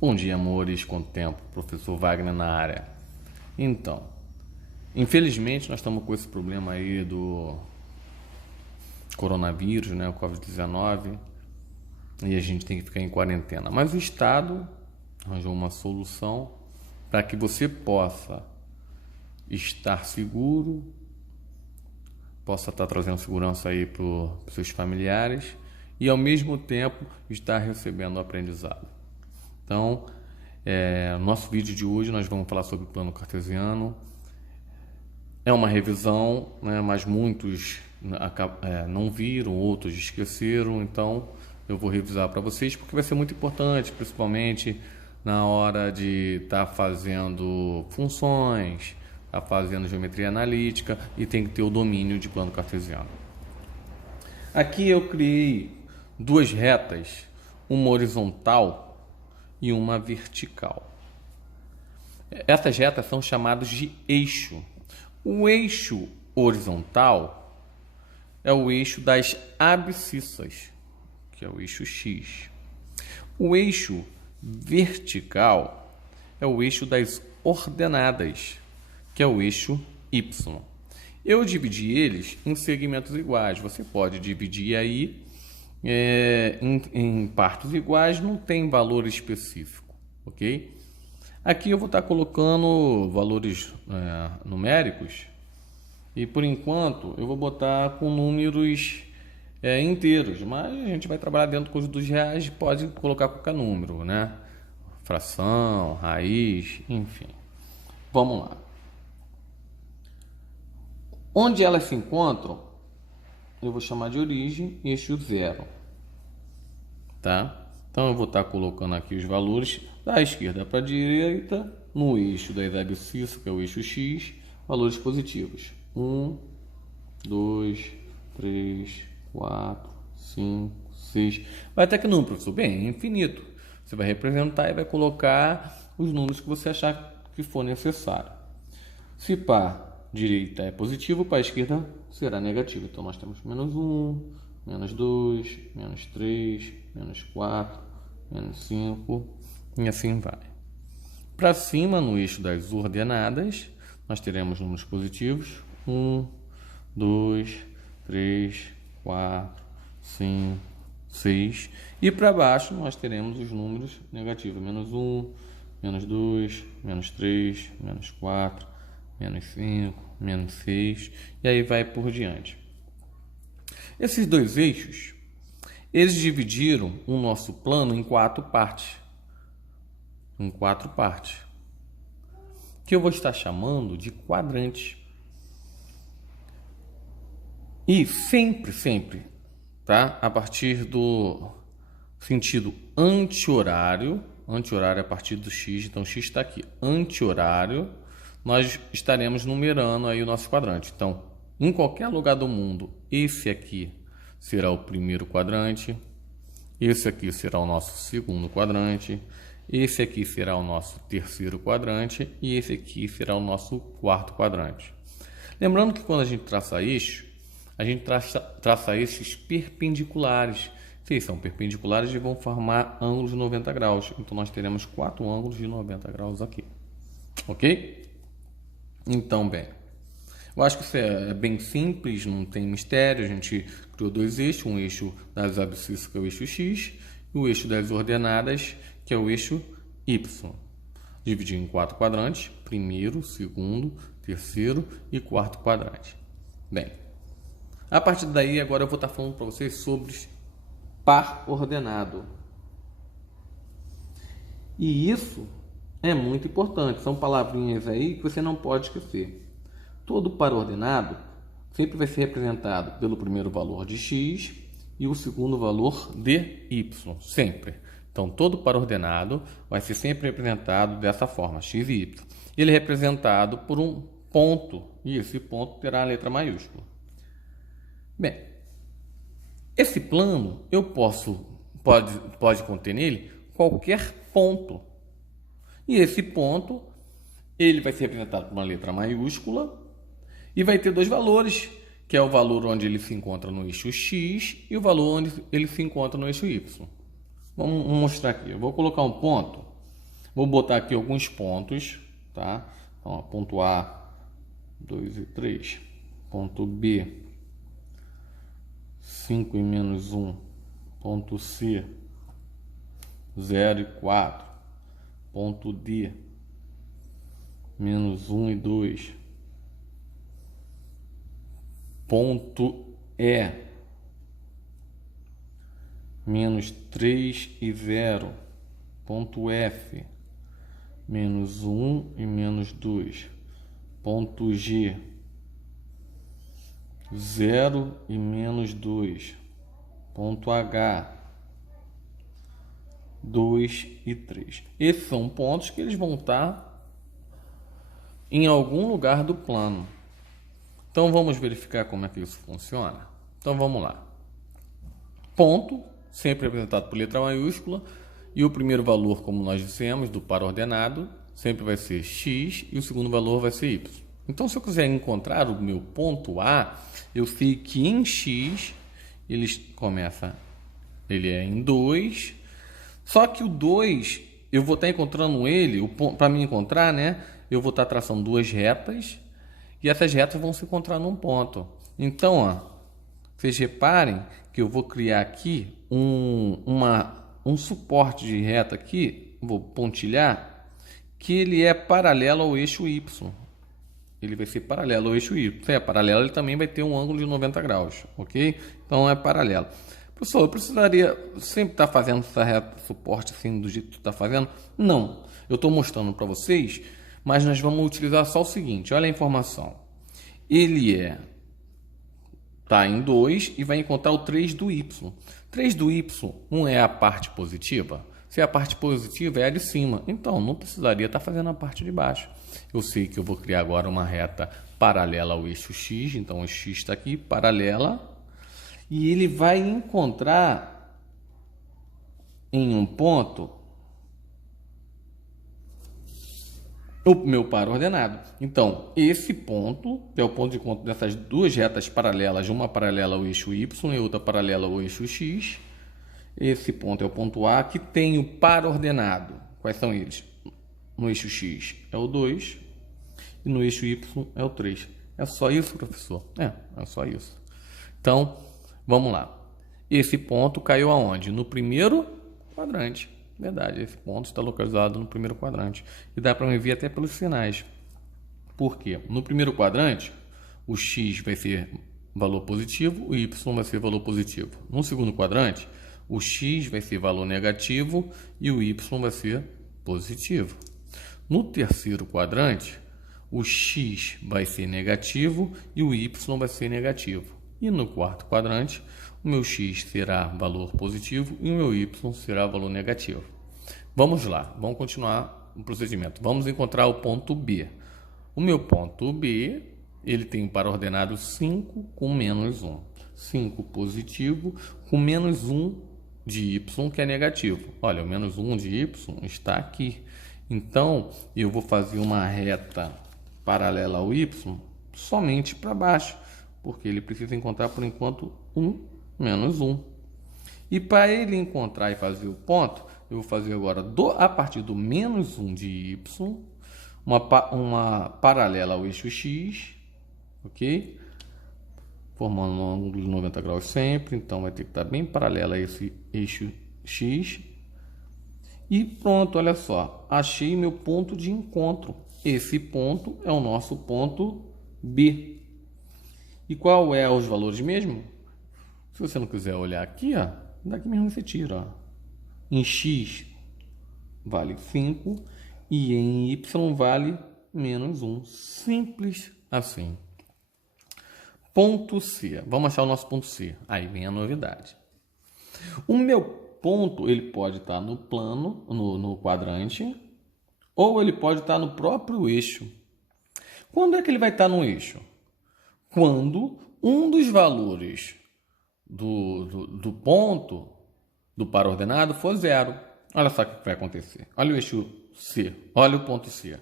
Bom dia, amores, quanto tempo? Professor Wagner na área. Então, infelizmente nós estamos com esse problema aí do coronavírus, né, o Covid-19, e a gente tem que ficar em quarentena. Mas o Estado arranjou uma solução para que você possa estar seguro, possa estar trazendo segurança aí para os seus familiares e ao mesmo tempo estar recebendo aprendizado. Então, no nosso vídeo de hoje nós vamos falar sobre o plano cartesiano. É uma revisão, né, mas muitos não viram, outros esqueceram, então eu vou revisar para vocês porque vai ser muito importante, principalmente na hora de estar fazendo funções, estar fazendo geometria analítica e tem que ter o domínio de plano cartesiano. Aqui eu criei duas retas, uma horizontal e uma vertical. Essas retas são chamadas de eixo. O eixo horizontal é o eixo das abscissas, que é o eixo X. O eixo vertical é o eixo das ordenadas, que é o eixo Y. Eu dividi eles em segmentos iguais. Você pode dividir aí em partes iguais, não tem valor específico, ok? Aqui eu vou estar colocando valores numéricos e por enquanto eu vou botar com números inteiros, mas a gente vai trabalhar dentro dos reais, pode colocar qualquer número, né? Fração, raiz, enfim. Vamos lá. Onde elas se encontram, eu vou chamar de origem, eixo 0, tá? Então eu vou estar colocando aqui os valores da esquerda para a direita no eixo das abscissas, que é o eixo X, valores positivos. 1, 2, 3, 4, 5, 6. Vai até que número, professor? Bem, é infinito. Você vai representar e vai colocar os números que você achar que for necessário. Se para direita é positivo, para a esquerda será negativo. Então nós temos menos 1, menos 2, menos 3, menos 4, menos 5 e assim vai. Para cima, no eixo das ordenadas, nós teremos números positivos. 1, 2, 3, 4, 5, 6. E para baixo nós teremos os números negativos. Menos 1, menos 2, menos 3, menos 4, menos 5, menos 6, e aí vai por diante. Esses dois eixos, eles dividiram o nosso plano em quatro partes. Que eu vou estar chamando de quadrantes. E sempre, tá? A partir do sentido anti-horário a partir do X, então X está aqui, anti-horário, nós estaremos numerando aí o nosso quadrante. Então, em qualquer lugar do mundo, esse aqui será o primeiro quadrante, esse aqui será o nosso segundo quadrante, esse aqui será o nosso terceiro quadrante e esse aqui será o nosso quarto quadrante. Lembrando que quando a gente traça eixo, a gente traça eixos perpendiculares. Se eles são perpendiculares, eles vão formar ângulos de 90 graus. Então, nós teremos 4 ângulos de 90 graus aqui. Ok? Então, bem, eu acho que isso é bem simples, não tem mistério. A gente criou dois eixos, um eixo das abscissas, que é o eixo X, e o eixo das ordenadas, que é o eixo Y. Dividido em 4 quadrantes, primeiro, segundo, terceiro e quarto quadrante. Bem, a partir daí, agora eu vou estar falando para vocês sobre par ordenado. E isso é muito importante, são palavrinhas aí que você não pode esquecer. Todo par ordenado sempre vai ser representado pelo primeiro valor de x e o segundo valor de y, sempre. Então, todo par ordenado vai ser sempre representado dessa forma, x e y. Ele é representado por um ponto, e esse ponto terá a letra maiúscula. Bem, esse plano pode conter nele qualquer ponto. E esse ponto, ele vai ser representado por uma letra maiúscula e vai ter dois valores, que é o valor onde ele se encontra no eixo X e o valor onde ele se encontra no eixo Y. Vamos mostrar aqui. Eu vou colocar um ponto Vou botar aqui alguns pontos, tá? Então, ó, ponto A, 2 e 3. Ponto B, 5 e menos 1. Ponto C, 0 e 4. Ponto D, menos 1 e 2. Ponto E, menos 3 e 0. Ponto F, menos 1 e menos 2. Ponto G, 0 e menos 2. Ponto H, 2 e 3. Esses são pontos que eles vão estar em algum lugar do plano. Então vamos verificar como é que isso funciona. Então vamos lá. Ponto, sempre representado por letra maiúscula, e o primeiro valor, como nós dissemos, do par ordenado, sempre vai ser x e o segundo valor vai ser y. Então, se eu quiser encontrar o meu ponto A, eu sei que em x ele é em 2, só que o 2, eu vou estar encontrando ele, para me encontrar, né? Eu vou estar traçando duas retas e essas retas vão se encontrar num ponto. Então, ó, vocês reparem que eu vou criar aqui um suporte de reta aqui, vou pontilhar, que ele é paralelo ao eixo Y. Ele vai ser paralelo ao eixo Y. Se é paralelo, ele também vai ter um ângulo de 90 graus, ok? Então é paralelo. Professor, eu precisaria sempre estar fazendo essa reta de suporte assim do jeito que tu está fazendo? Não. Eu estou mostrando para vocês, mas nós vamos utilizar só o seguinte. Olha a informação. Ele está em 2 e vai encontrar o 3 do Y. 3 do Y não é a parte positiva? Se a parte positiva é a de cima, então não precisaria estar fazendo a parte de baixo. Eu sei que eu vou criar agora uma reta paralela ao eixo X, então o X está aqui, paralela, e ele vai encontrar em um ponto o meu par ordenado. Então, esse ponto é o ponto de encontro dessas duas retas paralelas, uma paralela ao eixo Y e outra paralela ao eixo X. Esse ponto é o ponto A, que tem o par ordenado. Quais são eles? No eixo X é o 2 e no eixo Y é o 3. É só isso, professor? É só isso. Então, vamos lá. Esse ponto caiu aonde? No primeiro quadrante. Verdade, esse ponto está localizado no primeiro quadrante. E dá para me ver até pelos sinais. Por quê? No primeiro quadrante, o X vai ser valor positivo, o Y vai ser valor positivo. No segundo quadrante, o X vai ser valor negativo e o Y vai ser positivo. No terceiro quadrante, o X vai ser negativo e o Y vai ser negativo. E no quarto quadrante, o meu X será valor positivo e o meu Y será valor negativo. Vamos lá, vamos continuar o procedimento. Vamos encontrar o ponto B. O meu ponto B, ele tem um par ordenado 5 com menos 1. 5 positivo com menos 1 de Y, que é negativo. Olha, o menos 1 de Y está aqui. Então, eu vou fazer uma reta paralela ao Y somente para baixo, porque ele precisa encontrar, por enquanto, menos 1. E para ele encontrar e fazer o ponto, eu vou fazer agora, a partir do menos 1 de Y, uma paralela ao eixo X, ok? Formando um ângulo de 90 graus sempre, então vai ter que estar bem paralela a esse eixo X. E pronto, olha só, achei meu ponto de encontro. Esse ponto é o nosso ponto B. E qual é os valores mesmo? Se você não quiser olhar aqui, ó, daqui mesmo você tira. Ó. Em X vale 5 e em Y vale menos 1. Simples assim. Ponto C. Vamos achar o nosso ponto C. Aí vem a novidade. O meu ponto, ele pode estar no plano, no quadrante, ou ele pode estar no próprio eixo. Quando é que ele vai estar no eixo? Quando um dos valores do ponto do par ordenado for 0. Olha só o que vai acontecer. Olha o eixo C. Olha o ponto C.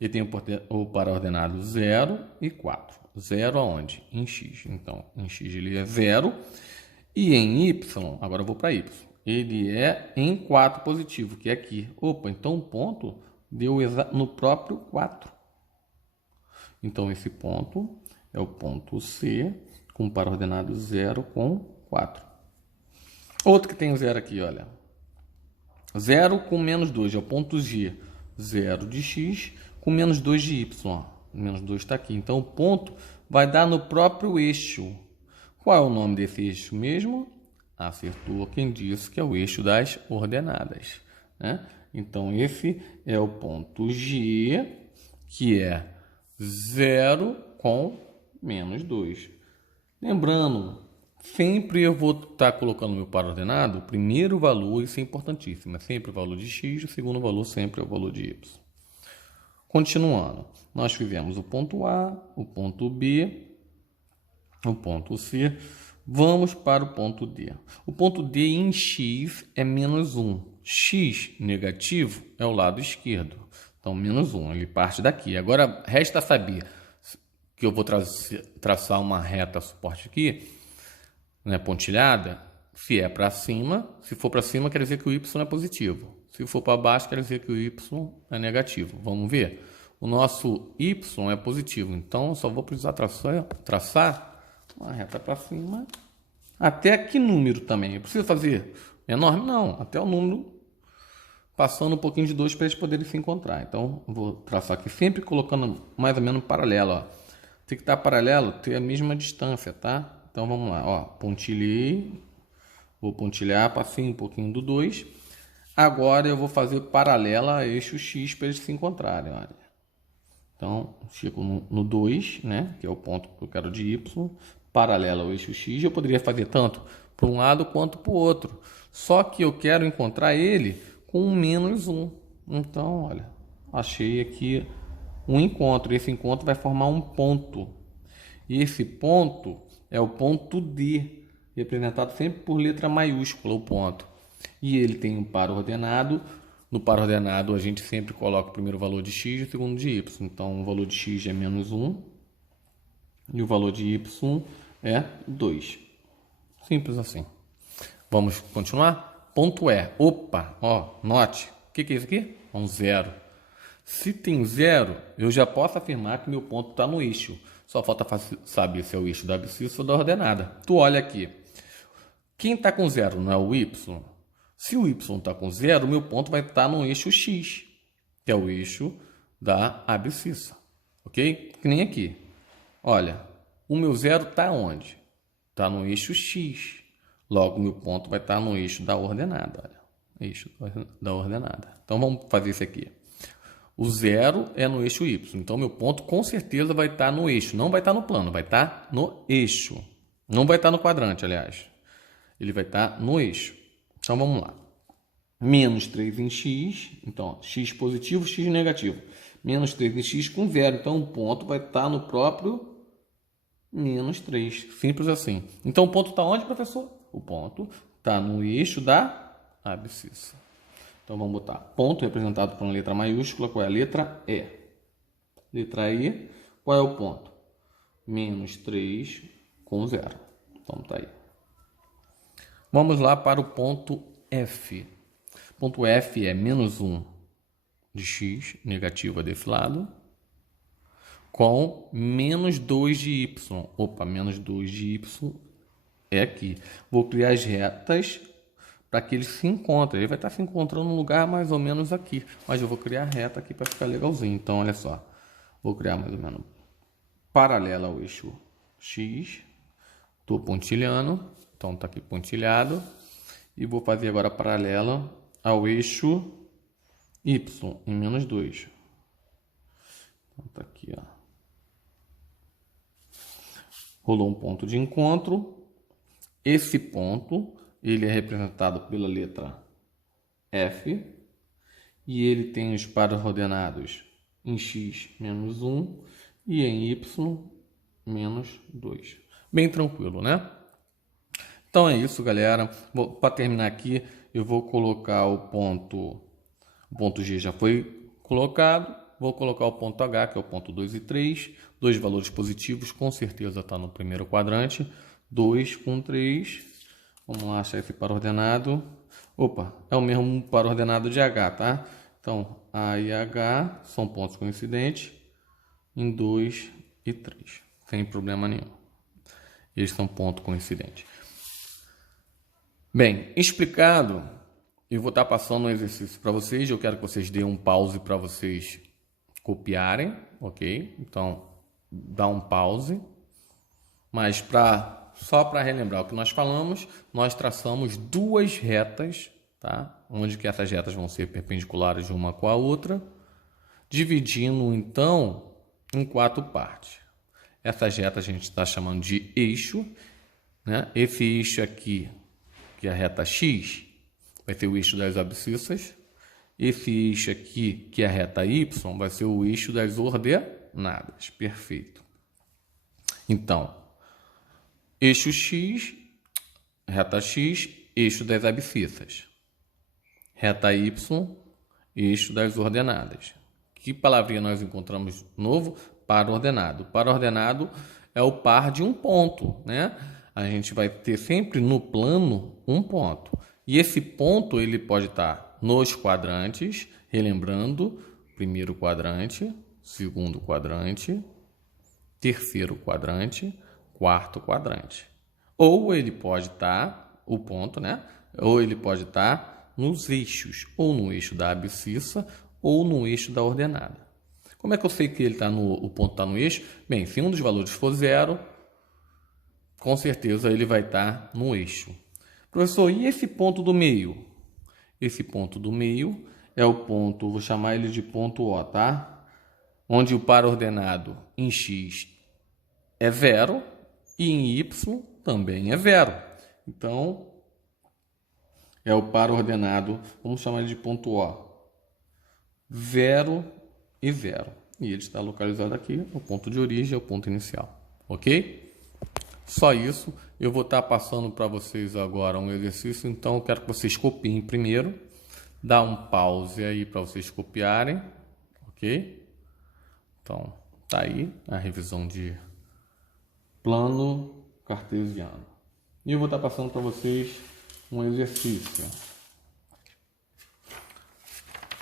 Ele tem o par ordenado 0 e 4. 0 aonde? Em X. Então, em X ele é 0. E em Y, agora eu vou para Y. Ele é em 4 positivo, que é aqui. Opa, então o ponto deu no próprio 4. Então esse ponto é o ponto C, com par ordenado 0 com 4. Outro que tem 0 aqui, olha. 0 com menos 2 é o ponto G. 0 de x com menos 2 de y. Menos 2 está aqui. Então o ponto vai dar no próprio eixo. Qual é o nome desse eixo mesmo? Acertou quem disse que é o eixo das ordenadas, né? Então esse é o ponto G, que é 0 com menos 2. Lembrando, sempre eu vou estar colocando meu par ordenado, o primeiro valor, isso é importantíssimo, é sempre o valor de x, o segundo valor sempre é o valor de y. Continuando, nós fizemos o ponto A, o ponto B, o ponto C, vamos para o ponto D. O ponto D em x é menos 1. X negativo é o lado esquerdo, então menos 1, ele parte daqui. Agora resta saber que eu vou traçar uma reta suporte aqui, né, pontilhada, se é para cima. Se for para cima, quer dizer que o y é positivo. Se for para baixo, quer dizer que o y é negativo. Vamos ver? O nosso y é positivo, então eu só vou precisar traçar uma reta para cima. Até que número também? Eu preciso fazer enorme? Não, até o número passando um pouquinho de 2 para eles poderem se encontrar. Então, eu vou traçar aqui sempre colocando mais ou menos paralelo, ó. Tem que estar paralelo, ter a mesma distância, tá? Então vamos lá, ó, pontilhei, vou pontilhar, passei um pouquinho do 2. Agora eu vou fazer paralela a eixo x para eles se encontrarem, olha. Então, chego no 2, né, que é o ponto que eu quero de y, paralela ao eixo x. Eu poderia fazer tanto para um lado quanto para o outro. Só que eu quero encontrar ele com menos 1. Então, olha, achei aqui um encontro. Esse encontro vai formar um ponto. E esse ponto é o ponto D, representado sempre por letra maiúscula, o ponto. E ele tem um par ordenado. No par ordenado, a gente sempre coloca o primeiro valor de x e o segundo de y. Então, o valor de x é menos 1 e o valor de y é 2. Simples assim. Vamos continuar? Ponto E. Opa, ó, note. O que é isso aqui? Um 0. Se tem 0, eu já posso afirmar que meu ponto está no eixo. Só falta saber se é o eixo da abscissa ou da ordenada. Tu olha aqui. Quem está com 0 não é o y? Se o y está com 0, meu ponto vai estar no eixo x, que é o eixo da abscissa. Ok? Que nem aqui. Olha, o meu 0 está onde? Está no eixo x. Logo, meu ponto vai estar no eixo da ordenada. Olha, eixo da ordenada. Então, vamos fazer isso aqui. O 0 é no eixo y. Então, meu ponto com certeza vai estar no eixo. Não vai estar no plano, vai estar no eixo. Não vai estar no quadrante, aliás. Ele vai estar no eixo. Então, vamos lá. Menos 3 em x. Então, x positivo, x negativo. Menos 3 em x com 0. Então, o ponto vai estar no próprio menos 3. Simples assim. Então, o ponto está onde, professor? O ponto está no eixo da abscissa. Então, vamos botar ponto representado por uma letra maiúscula. Qual é a letra E? Letra E, qual é o ponto? Menos 3 com 0. Então, tá aí. Vamos lá para o ponto F. O ponto F é menos 1 de x, negativa desse lado, com menos 2 de y. Opa, menos 2 de y é aqui. Vou criar as retas para que eles se encontrem. Ele vai estar se encontrando num lugar mais ou menos aqui. Mas eu vou criar a reta aqui para ficar legalzinho. Então, olha só. Vou criar mais ou menos paralela ao eixo x. Estou pontilhando. Então, está aqui pontilhado. E vou fazer agora paralela ao eixo y em menos 2. Então, está aqui, ó. Rolou um ponto de encontro. Esse ponto, ele é representado pela letra F. E ele tem os pares ordenados em x menos 1 e em y menos 2. Bem tranquilo, né? Então é isso, galera. Para terminar aqui, eu vou colocar o ponto G já foi colocado. Vou colocar o ponto H, que é o ponto 2 e 3. Dois valores positivos, com certeza está no primeiro quadrante. 2 com 3. Vamos lá achar esse par ordenado. Opa, é o mesmo para o ordenado de H, tá? Então, A e H são pontos coincidentes em 2 e 3, sem problema nenhum. Eles são ponto coincidente. Bem, explicado, eu vou estar passando um exercício para vocês. Eu quero que vocês deem um pause para vocês copiarem, ok? Então, dá um pause. Mas só para relembrar o que nós falamos, nós traçamos duas retas, tá? Onde que essas retas vão ser perpendiculares uma com a outra, dividindo então em 4 partes. Essas retas a gente está chamando de eixo, né? Esse eixo aqui, que é a reta X, vai ser o eixo das abscissas. Esse eixo aqui, que é a reta Y, vai ser o eixo das ordenadas. Perfeito. Então, eixo X, reta X, eixo das abscissas. Reta Y, eixo das ordenadas. Que palavrinha nós encontramos novo? Par ordenado. Par ordenado é o par de um ponto, né? A gente vai ter sempre no plano um ponto. E esse ponto ele pode estar nos quadrantes, relembrando, primeiro quadrante, segundo quadrante, terceiro quadrante, quarto quadrante. Ou ele pode estar, o ponto, né? Ou ele pode estar nos eixos, ou no eixo da abscissa, ou no eixo da ordenada. Como é que eu sei que o ponto está no eixo? Bem, se um dos valores for 0, com certeza ele vai estar no eixo. Professor, e esse ponto do meio? Esse ponto do meio é o ponto, vou chamar ele de ponto O, tá? Onde o par ordenado em X é 0 e em Y também é 0. Então, é o par ordenado, vamos chamar ele de ponto O. 0 e 0. E ele está localizado aqui, o ponto de origem, é o ponto inicial. Ok? Só isso. Eu vou estar passando para vocês agora um exercício, então eu quero que vocês copiem primeiro. Dá um pause aí para vocês copiarem. Ok? Então, tá aí a revisão de plano cartesiano. E eu vou estar passando para vocês um exercício.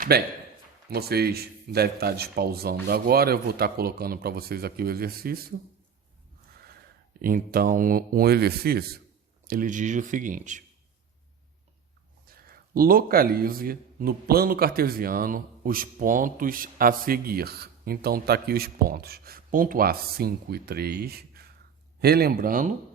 Bem, vocês devem estar despausando agora. Eu vou estar colocando para vocês aqui o exercício. Então, um exercício, ele diz o seguinte: localize no plano cartesiano os pontos a seguir. Então, tá aqui os pontos. Ponto A, 5 e 3. Relembrando,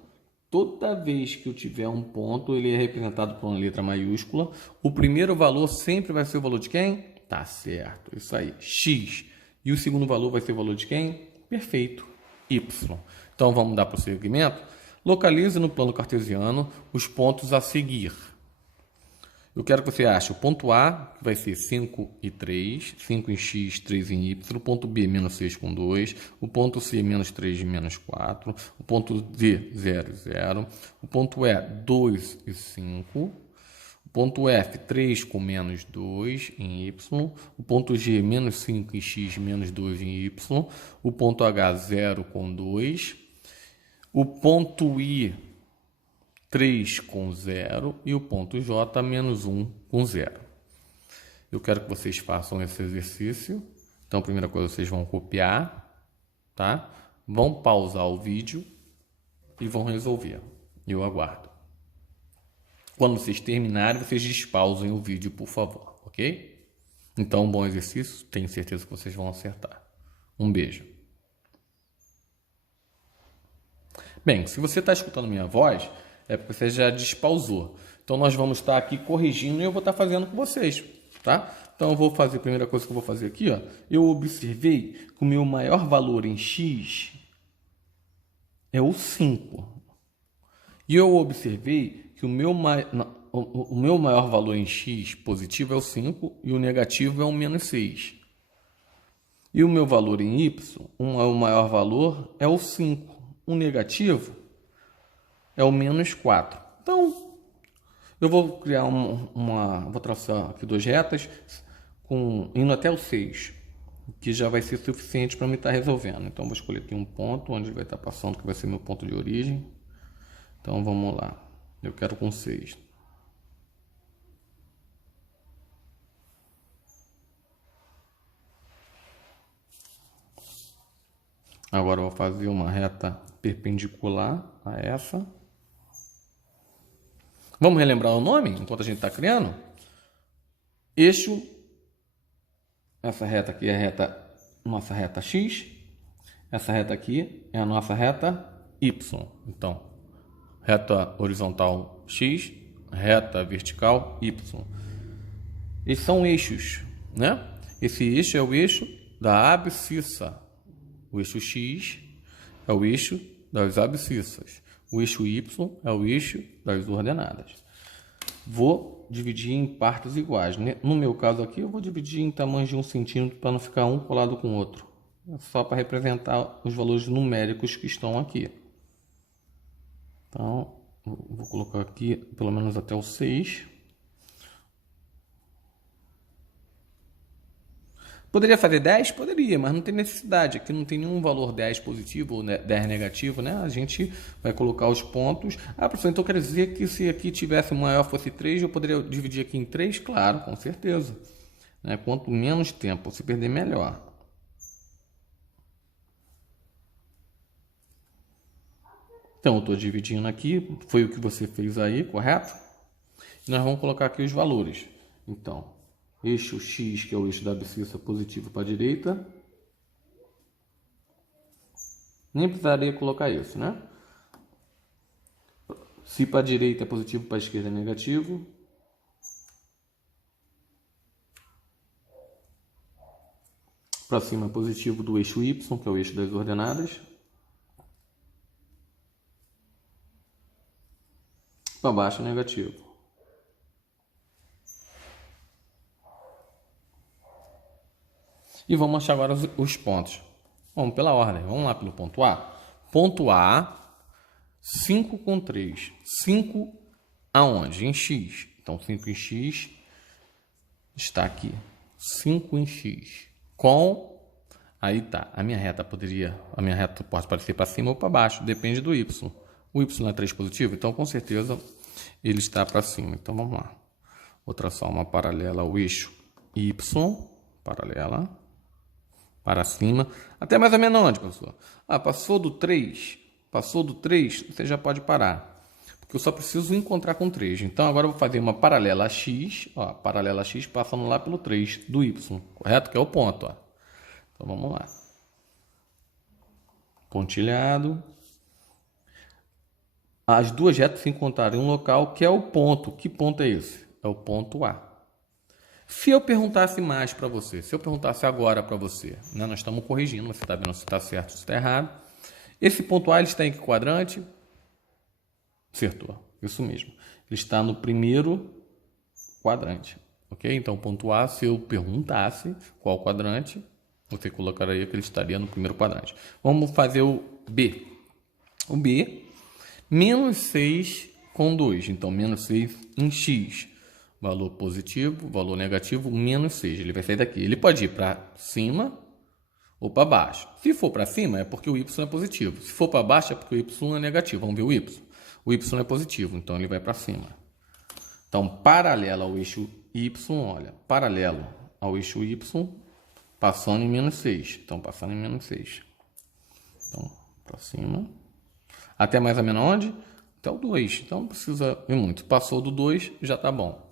toda vez que eu tiver um ponto, ele é representado por uma letra maiúscula. O primeiro valor sempre vai ser o valor de quem? Tá certo, isso aí, X. E o segundo valor vai ser o valor de quem? Perfeito, Y. Então, vamos dar prosseguimento. Localize no plano cartesiano os pontos a seguir. Eu quero que você ache o ponto A, que vai ser 5 e 3, 5 em X, 3 em Y, o ponto B, menos 6 com 2, o ponto C, menos 3 e menos 4, o ponto D, 0 e 0, o ponto E, 2 e 5, o ponto F, 3 com menos 2 em Y, o ponto G, menos 5 em X, menos 2 em Y, o ponto H, 0 com 2, o ponto I, 3 com 0 e o ponto J, menos 1 com 0. Eu quero que vocês façam esse exercício. Então, a primeira coisa, vocês vão copiar, tá? Vão pausar o vídeo e vão resolver. Eu aguardo. Quando vocês terminarem, vocês despausem o vídeo, por favor, ok? Então, um bom exercício. Tenho certeza que vocês vão acertar. Um beijo. Bem, se você está escutando minha voz, é porque você já despausou. Então, nós vamos estar aqui corrigindo e eu vou estar fazendo com vocês, tá? Então, eu vou fazer, a primeira coisa que eu vou fazer aqui, ó. Eu observei que o meu maior valor em X é o 5. E eu observei que o meu maior valor em X positivo é o 5 e o negativo é o menos 6. E o meu valor em Y, o maior valor é o 5. O negativo é o menos 4. Então, eu vou criar vou traçar aqui duas retas, indo até o 6, que já vai ser suficiente para me estar resolvendo. Então, vou escolher aqui um ponto onde ele vai estar passando, que vai ser meu ponto de origem. Então, vamos lá. Eu quero com 6. Agora eu vou fazer uma reta perpendicular a essa. Vamos relembrar o nome enquanto a gente está criando? Eixo, essa reta aqui é a reta, nossa reta X. Essa reta aqui é a nossa reta Y. Então, reta horizontal X, reta vertical Y. Eles são eixos, né? Esse eixo é o eixo da abscissa. O eixo X é o eixo das abscissas. O eixo Y é o eixo das ordenadas. Vou dividir em partes iguais. No meu caso aqui, eu vou dividir em tamanhos de 1 centímetro para não ficar um colado com o outro. É só para representar os valores numéricos que estão aqui. Então, vou colocar aqui pelo menos até o 6. Poderia fazer 10? Poderia, mas não tem necessidade. Aqui não tem nenhum valor 10 positivo ou 10 negativo, né? A gente vai colocar os pontos. Ah, professor, então quer dizer que se aqui tivesse um maior fosse 3, eu poderia dividir aqui em 3? Claro, com certeza. Né? Quanto menos tempo se perder, melhor. Então, eu estou dividindo aqui. Foi o que você fez aí, correto? E nós vamos colocar aqui os valores. Então, eixo X, que é o eixo da abscissa, positivo para a direita. Nem precisaria colocar isso, né? Se para a direita é positivo, para a esquerda é negativo. Para cima é positivo do eixo Y, que é o eixo das ordenadas. Para baixo é negativo. E vamos achar agora os pontos. Vamos pela ordem. Vamos lá pelo ponto A. Ponto A, 5 com 3. 5 aonde? Em X. Então, 5 em X está aqui. 5 em X. Com... Aí tá. A minha reta pode aparecer para cima ou para baixo. Depende do Y. O Y é 3 positivo, então com certeza ele está para cima. Então, vamos lá. Vou traçar uma paralela ao eixo Y. Paralela. Para cima. Até mais ou menos onde, professor? Ah, passou do 3, você já pode parar. Porque eu só preciso encontrar com 3. Então, agora eu vou fazer uma paralela a X. Ó, paralela a X passando lá pelo 3 do Y. Correto? Que é o ponto. Ó. Então, vamos lá. Pontilhado. As duas retas se encontrarem em um local que é o ponto. Que ponto é esse? É o ponto A. Se eu perguntasse mais para você, se eu perguntasse agora para você, né, nós estamos corrigindo, você está vendo se está certo ou se está errado. Esse ponto A ele está em que quadrante? Acertou, isso mesmo. Ele está no primeiro quadrante, ok? Então, o ponto A, se eu perguntasse qual quadrante, você colocaria que ele estaria no primeiro quadrante. Vamos fazer o B. O B, menos 6 com 2. Então, menos 6 em X. Valor positivo, valor negativo, menos 6. Ele vai sair daqui. Ele pode ir para cima ou para baixo. Se for para cima, é porque o Y é positivo. Se for para baixo, é porque o Y é negativo. Vamos ver o Y. O Y é positivo, então ele vai para cima. Então, paralelo ao eixo Y, olha, paralelo ao eixo Y, passando em menos 6. Então, passando em menos 6. Então, para cima. Até mais ou menos onde? Até o 2. Então, não precisa ir muito. Passou do 2, já está bom.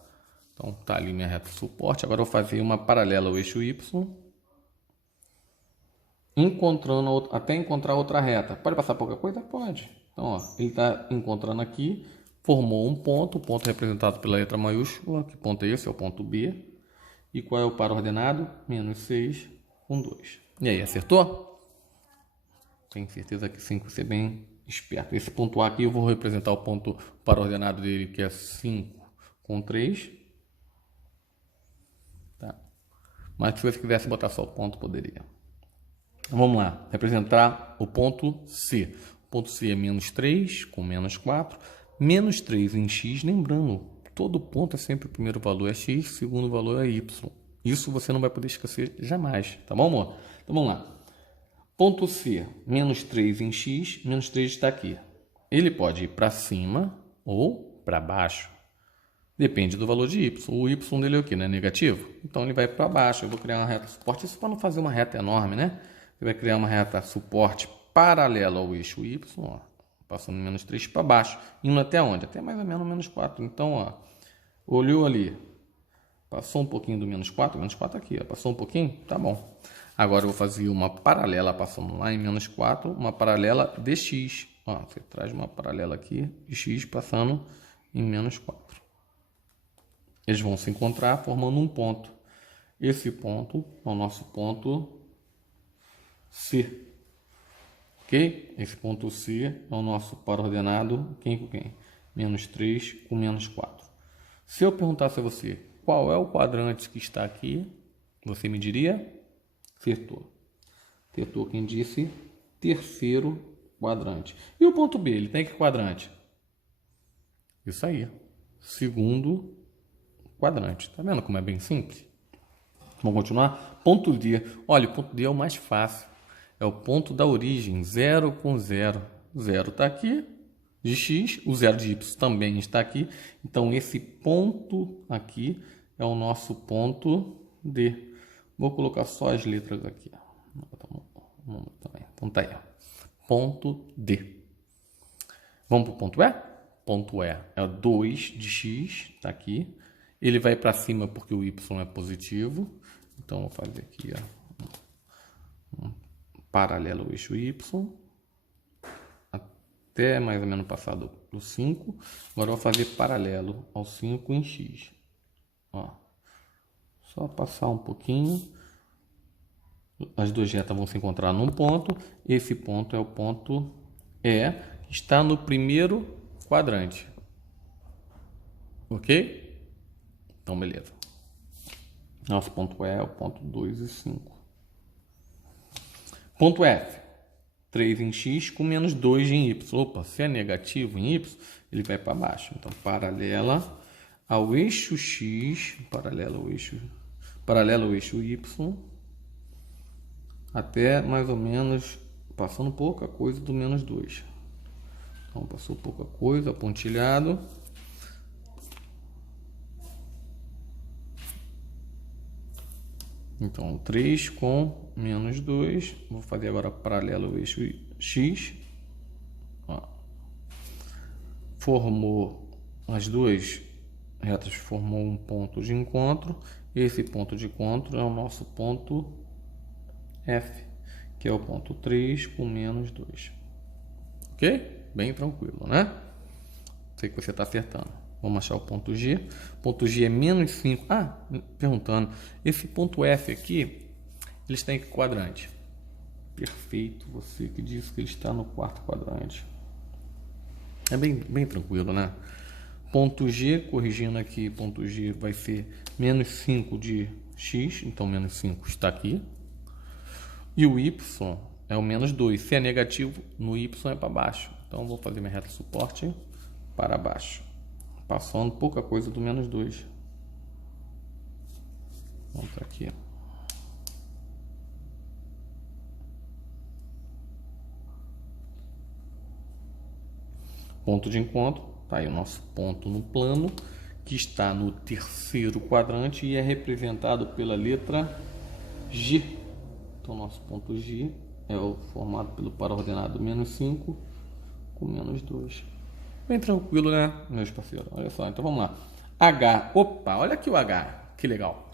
Então, tá ali minha reta de suporte. Agora eu vou fazer uma paralela ao eixo Y. Até encontrar outra reta. Pode passar pouca coisa? Pode. Então, ó, ele está encontrando aqui. Formou um ponto. O ponto representado pela letra maiúscula. Que ponto é esse? É o ponto B. E qual é o par ordenado? Menos 6 com 2. E aí, acertou? Tenho certeza que sim, que você é bem esperto. Esse ponto A aqui eu vou representar o ponto par ordenado dele, que é 5 com 3. Mas se você quisesse botar só o ponto, poderia. Vamos lá. Representar o ponto C. O ponto C é menos 3 com menos 4. Menos 3 em X. Lembrando, todo ponto é sempre o primeiro valor é X, o segundo valor é Y. Isso você não vai poder esquecer jamais. Tá bom, amor? Então vamos lá. Ponto C, menos 3 em X. Menos 3 está aqui. Ele pode ir para cima ou para baixo. Depende do valor de Y. O Y dele é o quê? Não é negativo? Então ele vai para baixo. Eu vou criar uma reta de suporte. Isso para não fazer uma reta enorme, né? Você vai criar uma reta suporte paralela ao eixo Y, ó, passando menos 3 para baixo, indo até onde? Até mais ou menos menos 4. Então, ó, olhou ali, passou um pouquinho do menos 4 aqui, ó, passou um pouquinho, tá bom. Agora eu vou fazer uma paralela passando lá em menos 4, uma paralela de x. Ó, você traz uma paralela aqui de x passando em menos 4. Eles vão se encontrar formando um ponto. Esse ponto é o nosso ponto C. Ok? Esse ponto C é o nosso par ordenado, quem com quem? Menos 3 com menos 4. Se eu perguntasse a você qual é o quadrante que está aqui, você me diria? Acertou. Acertou quem disse terceiro quadrante. E o ponto B, ele tem que quadrante? Isso aí. Segundo quadrante. Tá vendo como é bem simples? Vamos continuar? Ponto D. Olha, o ponto D é o mais fácil. É o ponto da origem, 0 com 0. 0 está aqui, de x, o 0 de y também está aqui. Então, esse ponto aqui é o nosso ponto D. Vou colocar só as letras aqui. Então, tá aí. Ponto D. Vamos para o ponto E? Ponto E é 2 de x, está aqui. Ele vai para cima porque o y é positivo. Então, vou fazer aqui, ó, paralelo ao eixo y, até mais ou menos passar do 5. Agora eu vou fazer paralelo ao 5 em x. Ó, só passar um pouquinho. As duas retas vão se encontrar num ponto. Esse ponto é o ponto E, que está no primeiro quadrante. Ok? Então, beleza. Nosso ponto E é o ponto 2 e 5. Ponto F. 3 em x com menos 2 em y. Opa, se é negativo em y, ele vai para baixo. Então, paralela ao eixo x, paralelo ao eixo y, até mais ou menos, passando pouca coisa do menos 2. Então, passou pouca coisa, pontilhado. Então, 3 com menos 2. Vou fazer agora paralelo ao eixo x. Ó. Formou as duas retas, formou um ponto de encontro. Esse ponto de encontro é o nosso ponto F, que é o ponto 3 com menos 2. Ok? Bem tranquilo, né? Sei que você está acertando. Vamos achar o ponto G. O ponto G é menos 5. Ah, perguntando. Esse ponto F aqui, eles têm que quadrante? Perfeito. Você que disse que ele está no quarto quadrante. É bem tranquilo, né? Ponto G, corrigindo aqui, ponto G vai ser menos 5 de x. Então, menos 5 está aqui. E o y é o menos 2. Se é negativo, no y é para baixo. Então, vou fazer minha reta suporte para baixo. Passando pouca coisa do menos 2. Vamos para aqui. Ponto de encontro. Tá aí o nosso ponto no plano, que está no terceiro quadrante e é representado pela letra G. Então, nosso ponto G é o formado pelo par ordenado menos 5 com menos 2. Bem tranquilo, né, meus parceiros? Olha só, então vamos lá. H, opa, olha aqui o H, que legal.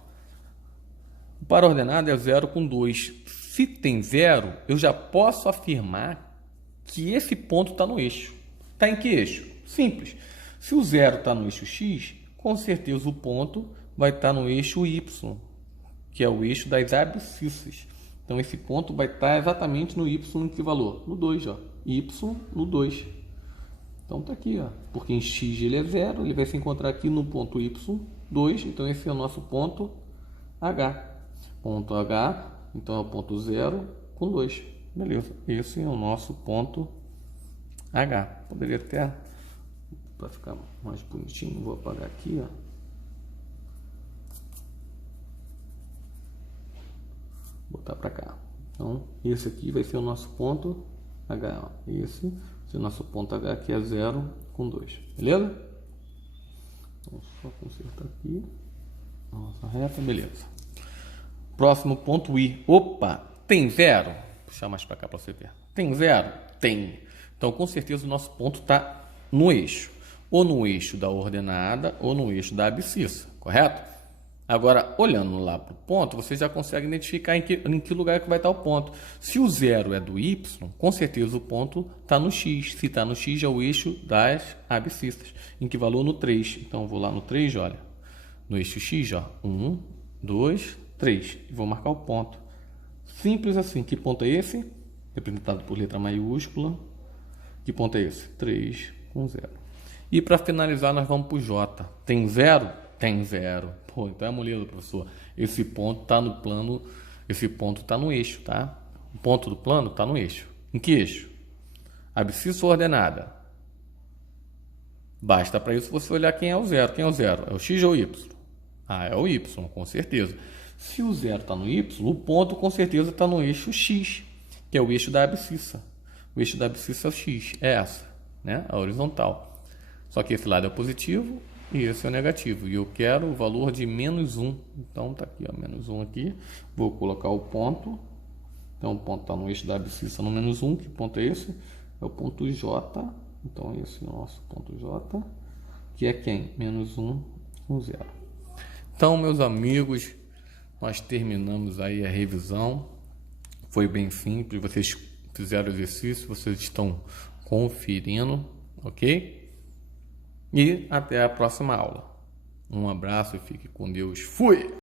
O par ordenado é 0 com 2. Se tem 0, eu já posso afirmar que esse ponto está no eixo. Está em que eixo? Simples. Se o 0 está no eixo x, com certeza o ponto vai estar no eixo y, que é o eixo das abscissas. Então, esse ponto vai estar exatamente no y em que valor? No 2, ó. Y no 2. Então, tá aqui, ó. Porque em x ele é 0, ele vai se encontrar aqui no ponto y, 2. Então, esse é o nosso ponto H. Ponto H, então é o ponto 0 com 2. Beleza. Esse é o nosso ponto H. Poderia até, para ficar mais bonitinho, vou apagar aqui, ó. Botar para cá. Então, esse aqui vai ser o nosso ponto H. Ó. Esse vai ser o nosso ponto H, que é 0 com 2. Beleza? Então, só consertar aqui. Nossa reta, beleza. Próximo ponto I. Opa, tem 0? puxar mais para cá para você ver. Tem zero? Tem. Então, com certeza, o nosso ponto está no eixo. Ou no eixo da ordenada, ou no eixo da abscissa, correto? Agora, olhando lá para o ponto, você já consegue identificar em que lugar que vai estar o ponto. Se o zero é do y, com certeza o ponto está no x. Se está no x, é o eixo das abscissas. Em que valor? No 3. Então, eu vou lá no 3, olha. No eixo x, ó. 1, 2, 3. E vou marcar o ponto. Simples assim. Que ponto é esse? Representado por letra maiúscula. Que ponto é esse? 3 com 0. E para finalizar, nós vamos para o J. Tem zero? Tem zero. Pô, então é moleza, professor. Esse ponto está no plano, esse ponto está no eixo, tá? O ponto do plano está no eixo. Em que eixo? Abscissa ordenada. Basta para isso você olhar quem é o zero. Quem é o zero? É o x ou o y? Ah, é o y, com certeza. Se o zero está no y, o ponto com certeza está no eixo x, que é o eixo da abscissa. O eixo da abscissa é o x, é essa, né? A horizontal. Só que esse lado é o positivo e esse é o negativo. E eu quero o valor de menos 1. Então, tá aqui, ó, menos 1 aqui. Vou colocar o ponto. Então, o ponto está no eixo da abscissa no menos 1. Que ponto é esse? É o ponto J. Então, esse é o nosso ponto J. Que é quem? Menos 1 com 0. Então, meus amigos, nós terminamos aí a revisão. Foi bem simples. Vocês fizeram o exercício, vocês estão conferindo, ok? E até a próxima aula. Um abraço e fique com Deus. Fui!